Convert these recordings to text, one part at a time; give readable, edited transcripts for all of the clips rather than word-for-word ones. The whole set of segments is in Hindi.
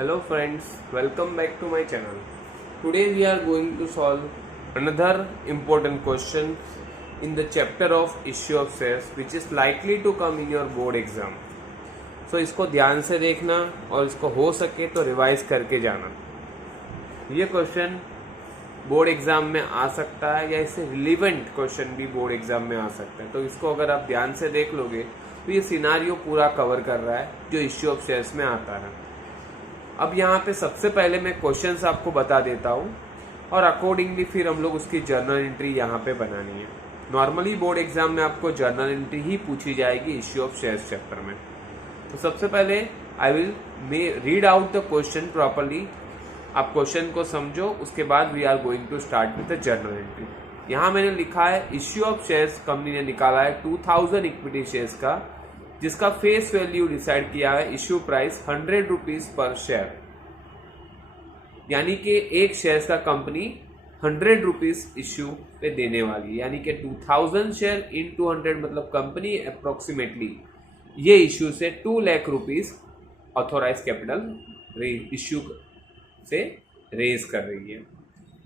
Hello friends, welcome back to my channel. Today we are going to solve another important question in the chapter of issue of shares which is likely to come in your board exam. So इसको ध्यान से देखना और इसको हो सके तो रिवाइज करके जाना. ये क्वेश्चन बोर्ड एग्जाम में आ सकता है या इससे रिलीवेंट क्वेश्चन भी बोर्ड एग्जाम में आ सकता है. तो इसको अगर आप ध्यान से देख लोगे तो ये सिनारियो पूरा कवर कर रहा है जो इश्यू ऑफ शेयर्स में आता है. अब यहाँ पे सबसे पहले मैं क्वेश्चंस आपको बता देता हूँ और अकॉर्डिंगली फिर हम लोग उसकी जर्नल एंट्री यहाँ पे बनानी है. नॉर्मली बोर्ड एग्जाम में आपको जर्नल एंट्री ही पूछी जाएगी इश्यू ऑफ शेयर्स चैप्टर में. तो सबसे पहले I will read out the question properly. आप क्वेश्चन को समझो, उसके बाद we are going to start with the journal entry. यहाँ मैंने लिखा है इश्यू ऑफ शेयर्स कंपनी ने निकाला है 2000 इक्विटी शेयर्स का, जिसका फेस वैल्यू डिसाइड किया है issue price 100 rupees per share. यानी कि एक शेयर का कंपनी 100 रुपीज इश्यू पे देने वाली है. यानी कि 2000 शेयर इन 200 मतलब कंपनी अप्रोक्सीमेटली ये इश्यू से 2 lakh rupees authorise capital issue से रेज कर रही है.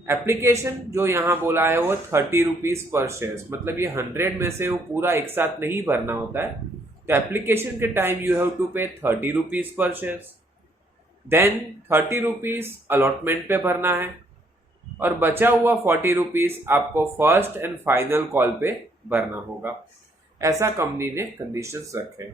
एप्लीकेशन जो यहाँ बोला है वो 30 रुपीज पर शेयर, मतलब ये 100 में से वो पूरा एक साथ नहीं भरना होता है. तो एप्लीकेशन के टाइम यू हैव टू पे 30 rupees per share, then 30 rupees allotment पे भरना है और बचा हुआ 40 रुपीज आपको फर्स्ट एंड फाइनल कॉल पे भरना होगा. ऐसा कंपनी ने कंडीशंस रखे.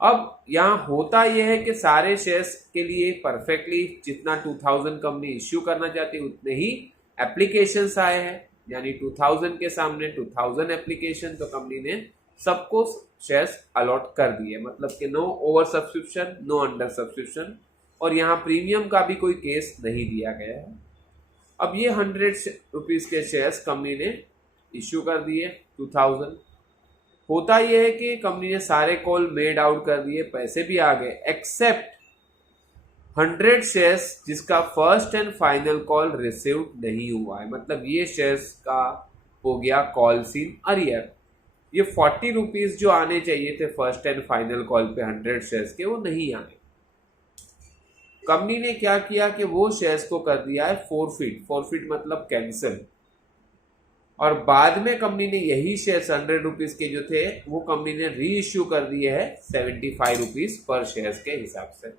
अब यहाँ होता यह है कि सारे शेयर्स के लिए परफेक्टली जितना 2000 कंपनी इश्यू करना चाहती है उतने ही एप्लीकेशंस आए हैं. यानी 2000 के सामने 2000 एप्लीकेशन, तो कंपनी ने सबको शेयर्स अलॉट कर दिए. मतलब कि no over subscription, no under subscription, और यहाँ प्रीमियम का भी कोई केस नहीं दिया गया है. अब ये 100 रुपीज के शेयर्स कंपनी ने इश्यू कर दिए 2000. होता यह है कि कंपनी ने सारे कॉल मेड आउट कर दिए, पैसे भी आ गए, एक्सेप्ट 100 शेयर्स जिसका first and final call receive नहीं हुआ है. मतलब ये शेयर्स का हो गया कॉल सीन अरियर. ये 40 रुपीज जो आने चाहिए थे फर्स्ट एंड फाइनल कॉल पे 100 शेयर्स के, वो नहीं आए. कंपनी ने क्या किया कि वो शेयर्स को कर दिया है फॉरफिट मतलब कैंसिल. और बाद में कंपनी ने यही शेयर्स 100 रुपीज के जो थे वो कंपनी ने री इश्यू कर दिए है 75 रुपीज पर शेयर्स के हिसाब से.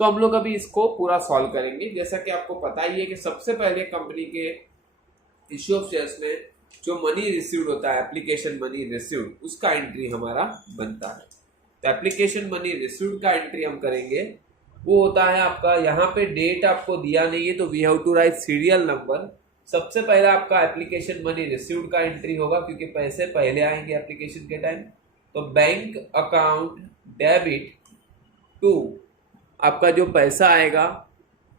तो हम लोग अभी इसको पूरा सॉल्व करेंगे. जैसा कि आपको पता ही है कि सबसे पहले कंपनी के इश्यू ऑफ शेयर्स में जो मनी रिसीव्ड होता है, एप्लीकेशन मनी रिसीव्ड, उसका एंट्री हमारा बनता है. तो एप्लीकेशन मनी रिसीव्ड का एंट्री हम करेंगे. वो होता है आपका, यहाँ पे डेट आपको दिया नहीं है तो we have to write serial number. सबसे पहले आपका एप्लीकेशन मनी रिसीव्ड का एंट्री होगा क्योंकि पैसे पहले आएंगे एप्लीकेशन के टाइम. तो बैंक अकाउंट डेबिट टू आपका जो पैसा आएगा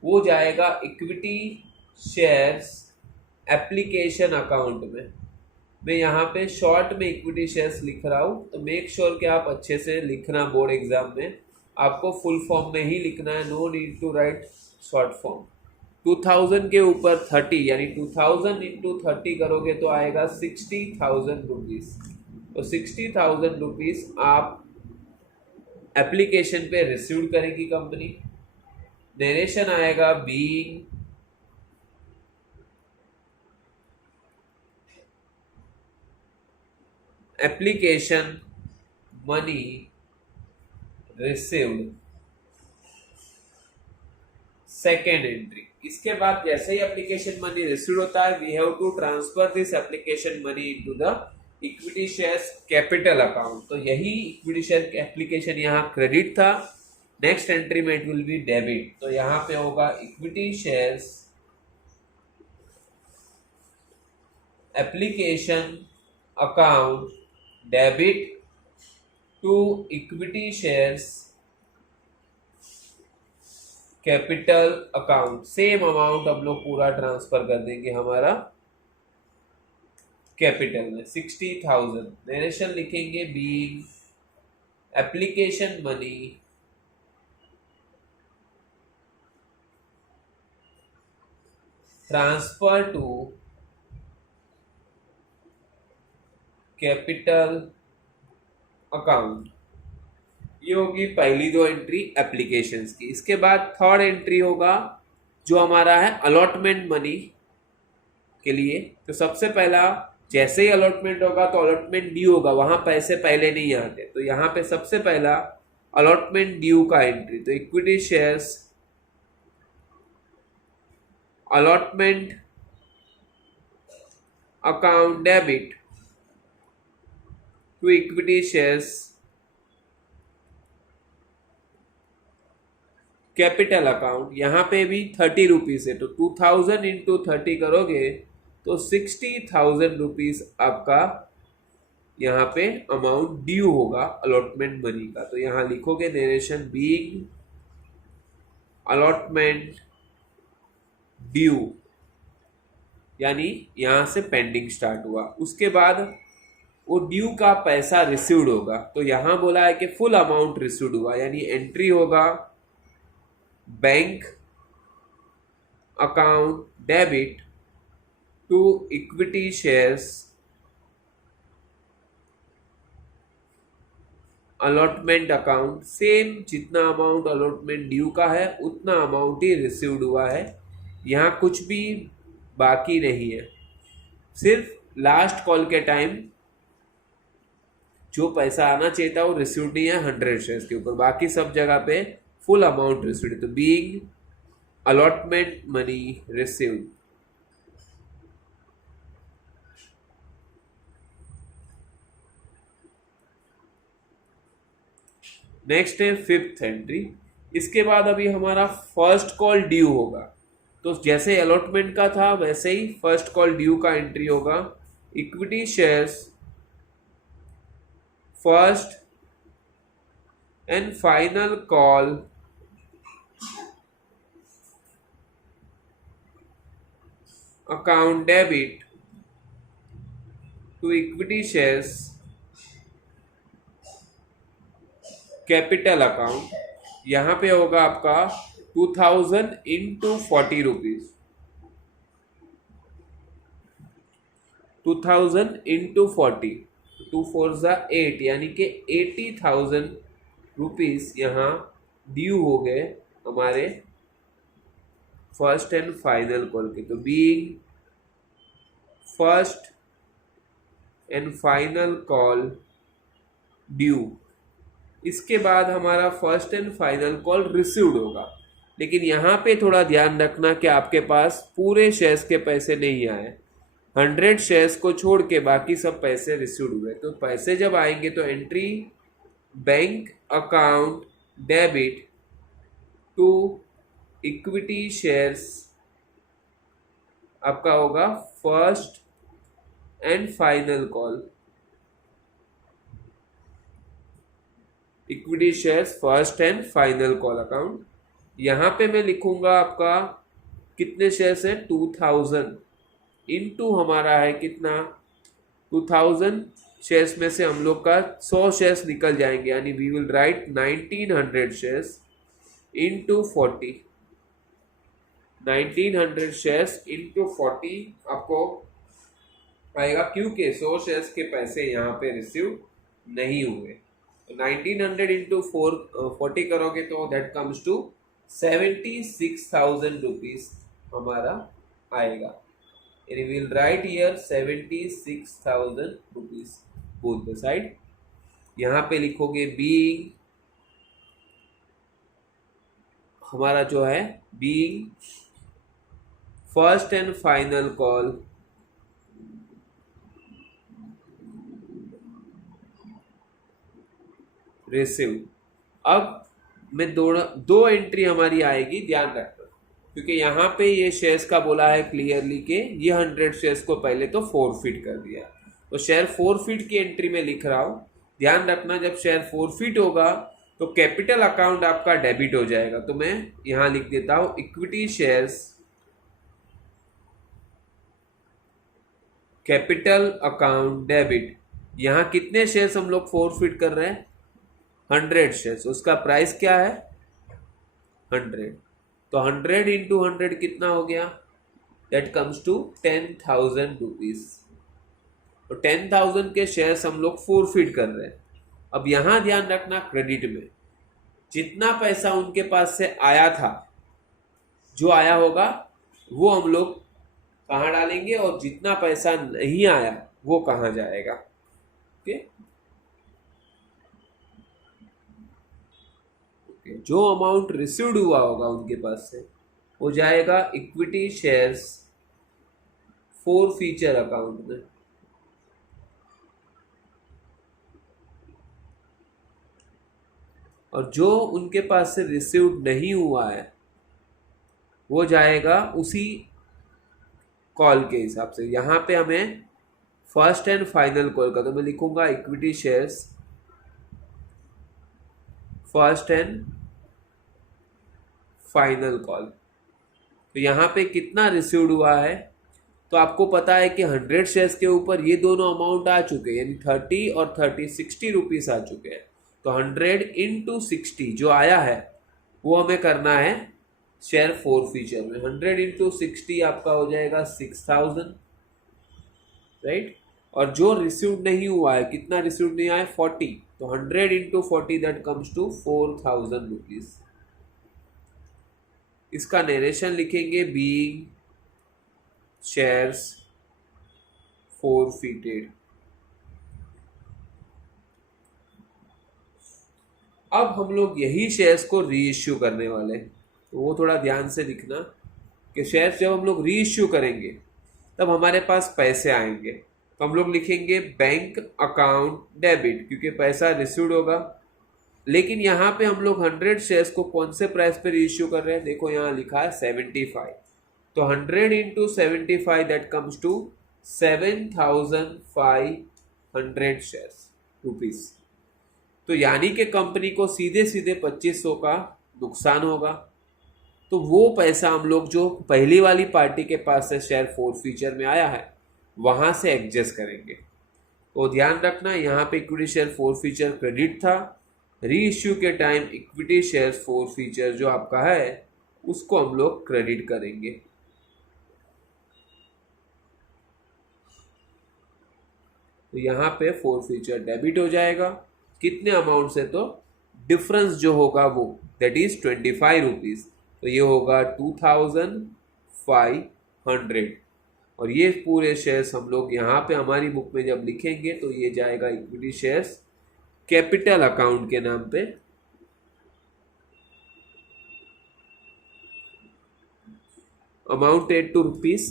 वो जाएगा इक्विटी शेयर्स एप्लीकेशन अकाउंट में. मैं यहाँ पे शॉर्ट में इक्विटी शेयर्स लिख रहा हूँ, तो मेक श्योर कि आप अच्छे से लिखना. बोर्ड एग्जाम में आपको फुल फॉर्म में ही लिखना है, no need to write short form. 2000 के ऊपर 30 यानी 2000 इंटू 30 करोगे तो आएगा 60,000 रुपीज. तो 60,000 रुपीज आप एप्लीकेशन पे रिसीव करेगी कंपनी. नरेशन आएगा being application money received second entry. इसके बाद जैसे ही एप्लीकेशन मनी रिसीव होता है we have to transfer this application money into the equity shares capital account. तो यही इक्विटी शेयर एप्लीकेशन यहाँ क्रेडिट था, नेक्स्ट एंट्री में इट विल बी डेबिट. तो यहाँ पे होगा equity shares application account debit to equity shares capital account. Same amount हम लोग पूरा ट्रांसफर कर देंगे हमारा कैपिटल में 60,000. नरेशन लिखेंगे being application money transfer to capital account. ये होगी पहली दो एंट्री एप्लीकेशंस की। इसके बाद थर्ड एंट्री होगा जो हमारा है अलॉटमेंट मनी के लिए। तो सबसे पहला जैसे ही अलॉटमेंट होगा तो अलॉटमेंट ड्यू होगा, वहां पैसे पहले नहीं आते, तो यहाँ पे सबसे पहला अलॉटमेंट ड्यू का एंट्री। तो equity shares allotment account debit to equity shares capital account. यहाँ पे भी 30 रुपीज है, तो 2000 इंटू 30 करोगे तो 60,000 रुपीज आपका यहाँ पे अमाउंट ड्यू होगा अलॉटमेंट मनी का। तो यहाँ लिखोगे नरेशन बीइंग अलॉटमेंट ड्यू, यानी यहां से पेंडिंग स्टार्ट हुआ। उसके बाद वो ड्यू का पैसा रिसीव्ड होगा, तो यहां बोला है कि फुल अमाउंट रिसीव्ड हुआ, यानी एंट्री होगा bank account debit to equity shares allotment account. Same जितना अमाउंट अलॉटमेंट ड्यू का है उतना अमाउंट ही रिसीव्ड हुआ है, यहाँ कुछ भी बाकी नहीं है। सिर्फ लास्ट कॉल के टाइम जो पैसा आना चाहिए था वो रिसीव्ड नहीं है 100 शेयर्स के ऊपर, बाकी सब जगह पे फुल अमाउंट रिसीव्ड। तो being allotment money received. Next है फिफ्थ एंट्री। इसके बाद अभी हमारा फर्स्ट कॉल ड्यू होगा, तो जैसे अलॉटमेंट का था वैसे ही फर्स्ट कॉल ड्यू का एंट्री होगा। Equity shares first and final call account debit to equity shares capital account. यहाँ पे होगा आपका 2000 इंटू 40 रुपीज, 2000 इंटू 40, 2 4 8, यानी कि 80,000 रुपीज यहाँ ड्यू हो गए हमारे फर्स्ट एंड फाइनल कॉल के। तो being first and final call due. इसके बाद हमारा first and final call received होगा, लेकिन यहाँ पे थोड़ा ध्यान रखना कि आपके पास पूरे शेयर्स के पैसे नहीं आए, 100 शेयर्स को छोड़ के बाकी सब पैसे रिसीव्ड हुए। तो पैसे जब आएंगे तो entry bank account debit to equity shares आपका होगा first and final call. Equity shares first and final call account. यहां पे मैं लिखूंगा आपका कितने शेयर्स है 2000 इनटू हमारा है कितना 2000 शेयर्स में से हम लोग का 100 शेयर्स निकल जाएंगे, यानी we will write 1900 shares into 40, 1900 shares into 40 आपको आएगा, क्योंकि 100 शेयर्स के पैसे यहाँ पे रिसीव नहीं हुए। 1900 इंटू 40 करोगे तो दैट कम्स टू 76,000 रुपीज हमारा आएगा, यानी will write here 76,000 rupees both the side. यहाँ पे लिखोगे बीइंग हमारा जो है being first and final call receive. अब मैं दो एंट्री हमारी आएगी, ध्यान रखना, क्योंकि यहाँ पे ये शेयर्स का बोला है क्लियरली कि ये 100 शेयर्स को पहले तो फोरफिट कर दिया, तो शेयर फोरफिट की एंट्री में लिख रहा हूँ। ध्यान रखना जब शेयर फोरफिट होगा तो कैपिटल अकाउंट आपका डेबिट हो जाएगा, तो मैं यहाँ लिख देता हूँ equity shares capital account debit. यहाँ कितने शेयर्स हम लोग फोरफिट कर रहे हैं 100 शेयर्स, उसका प्राइस क्या है 100, तो 100 इंटू 100 कितना हो गया, दैट कम्स टू 10,000 रुपीज। तो 10,000 के शेयर्स हम लोग फोरफिट कर रहे हैं। अब यहां ध्यान रखना, क्रेडिट में जितना पैसा उनके पास से आया था, जो आया होगा वो हम लोग कहाँ डालेंगे, और जितना पैसा नहीं आया वो कहाँ जाएगा। ओके, जो अमाउंट रिसीव्ड हुआ होगा उनके पास से वो जाएगा equity shares forfeiture account में। और जो उनके पास से रिसीव्ड नहीं हुआ है वो जाएगा उसी कॉल के हिसाब से। यहां पे हमें फर्स्ट एंड फाइनल कॉल का, तो मैं लिखूंगा equity shares first and final call. तो यहाँ पे कितना रिसीव्ड हुआ है, तो आपको पता है कि 100 शेयर्स के ऊपर ये दोनों अमाउंट आ चुके हैं, यानी 30 और 30 60 रुपीस आ चुके हैं। तो 100 इंटू 60 जो आया है वो हमें करना है शेयर फोर फीचर में। 100 इंटू 60 आपका हो जाएगा 6000, राइट। और जो रिसीव्ड नहीं हुआ है, कितना रिसीव्ड नहीं आया, 40, तो 100 into 40 that comes to 4000 rupees. इसका नरेशन लिखेंगे बीइंग शेयर्स फोरफीटेड। अब हम लोग यही शेयर्स को री इश्यू करने वाले हैं, तो वो थोड़ा ध्यान से लिखना कि शेयर्स जब हम लोग री इश्यू करेंगे तब हमारे पास पैसे आएंगे, तो हम लोग लिखेंगे बैंक अकाउंट डेबिट, क्योंकि पैसा रिसीव्ड होगा। लेकिन यहाँ पे हम लोग 100 शेयर्स को कौन से प्राइस पे री इश्यू कर रहे हैं, देखो यहाँ लिखा है 75, तो 100 into 75 that comes to 7500 shares rupees. तो यानी कि कंपनी को सीधे सीधे 2500 का नुकसान होगा। तो वो पैसा हम लोग जो पहली वाली पार्टी के पास से शेयर फोर फीचर में आया है वहां से एडजस्ट करेंगे। तो ध्यान रखना, यहाँ पे equity share four feature credit था, री इश्यू के time equity share four feature जो आपका है उसको हम लोग क्रेडिट करेंगे। तो यहाँ पे फोर फीचर डेबिट हो जाएगा, कितने अमाउंट से, तो डिफरेंस जो होगा वो दैट इज 25 रुपीज, तो ये होगा 2500। और ये पूरे शेयर्स हम लोग यहाँ पे हमारी बुक में जब लिखेंगे तो ये जाएगा इक्विटी शेयर्स कैपिटल अकाउंट के नाम पे। Amount at two rupees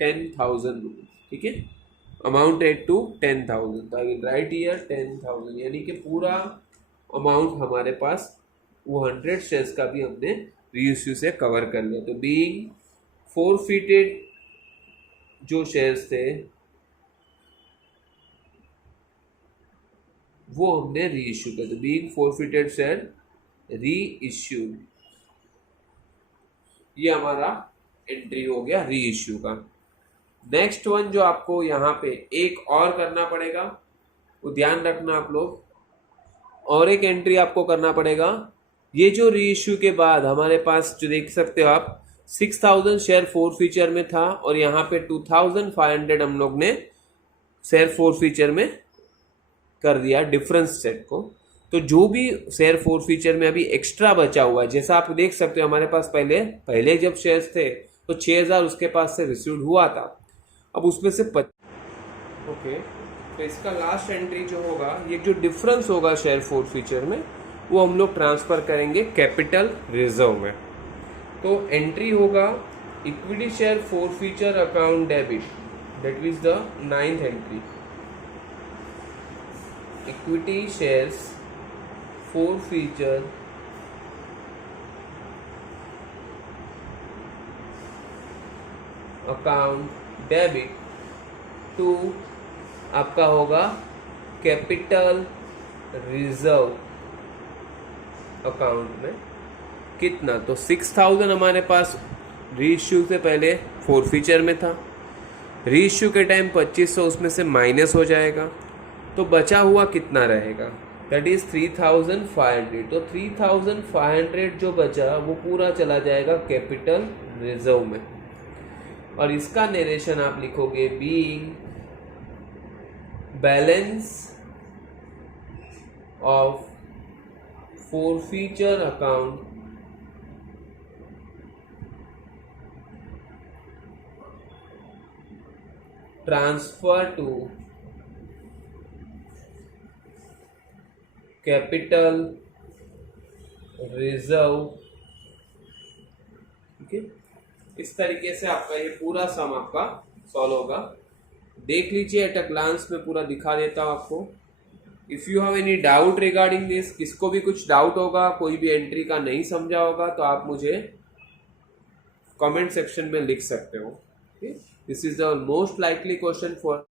10,000 rupees, ठीक है, अमाउंट एट टू 10,000, तो आई विल राइट हियर 10,000, यानी कि पूरा अमाउंट हमारे पास वो 100 शेयर्स का भी हमने रीइश्यू से कवर कर लिया। तो बीइंग फोरफीटेड जो शेयर्स थे वो हमने री इश्यू कर दिया, बीइंग फोरफीटेड शेयर री इश्यूड, ये हमारा एंट्री हो गया री इश्यू का। नेक्स्ट वन जो आपको यहाँ पे एक और करना पड़ेगा, वो ध्यान रखना आप लोग, और एक एंट्री आपको करना पड़ेगा। ये जो री इश्यू के बाद हमारे पास जो देख सकते हो आप 6000 शेयर फोर फीचर में था, और यहाँ पे 2500 हम लोग ने शेयर फोर फीचर में कर दिया डिफरेंस सेट को। तो जो भी शेयर फोर फीचर में अभी एक्स्ट्रा बचा हुआ है, जैसा आप देख सकते हो हमारे पास पहले जब शेयर्स थे तो 6000 उसके पास से रिसीव्ड हुआ था, अब उसमें से ओके, तो इसका लास्ट एंट्री जो होगा, ये जो डिफरेंस होगा शेयर फोर फीचर में वो हम लोग ट्रांसफर करेंगे कैपिटल रिजर्व में। तो एंट्री होगा equity share forfeiture account debit, that is the 9th entry, equity shares forfeiture account debit to आपका होगा कैपिटल रिजर्व अकाउंट में। कितना, तो 6000 हमारे पास री इश्यू से पहले फोर फीचर में था, री इश्यू के टाइम 2500 उसमें से माइनस हो जाएगा, तो बचा हुआ कितना रहेगा, दैट इज 3500। तो 3500 जो बचा वो पूरा चला जाएगा कैपिटल रिजर्व में। और इसका नरेशन आप लिखोगे being balance of forfeiture account transfer to capital reserve. ठीक है, इस तरीके से आपका ये पूरा सम आपका सॉल्व होगा. देख लीजिए एट अ ग्लांस में पूरा दिखा देता हूं आपको. If you have any doubt regarding this, किसको भी कुछ डाउट होगा, कोई भी एंट्री का नहीं समझा होगा, तो आप मुझे कमेंट सेक्शन में लिख सकते हो. This is the most likely question for